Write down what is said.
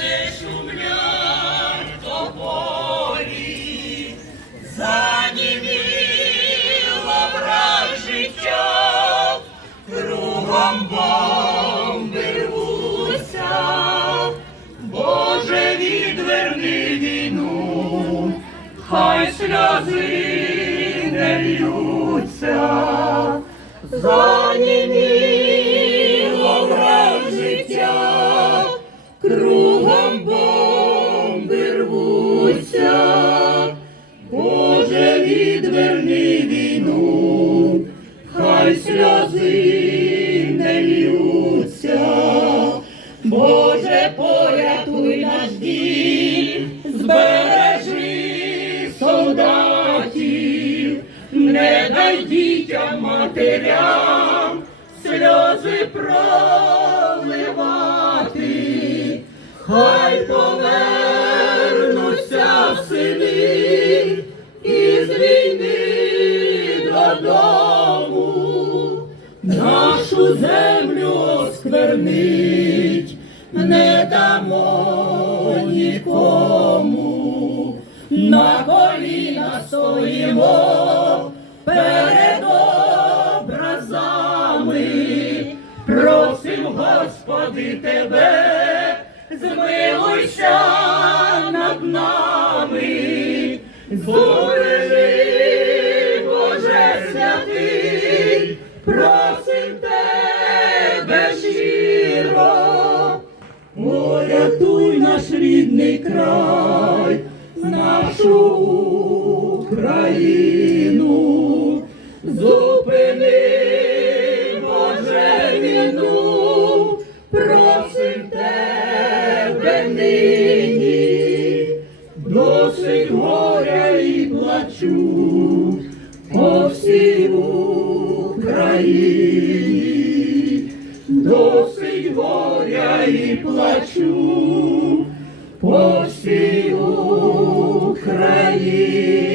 не шумлять тополі, заніміло враг життя, кругом бомби. Боже, відверни війну, хай сльози не льються, порятуй наш дім, збережи солдатів, не дай дітям матерям сльози проливати, хай повернуться сини із війни додому. Нашу землю осквернить, не дамо нікому, на коліна стоїмо перед образами, просим, Господи, тебе, змилуйся над нами, порятуй наш рідний край, нашу Україну, зупини, Боже, війну, просим тебе нині, досить горя і плачу по всій горя і плачу по всій Україні.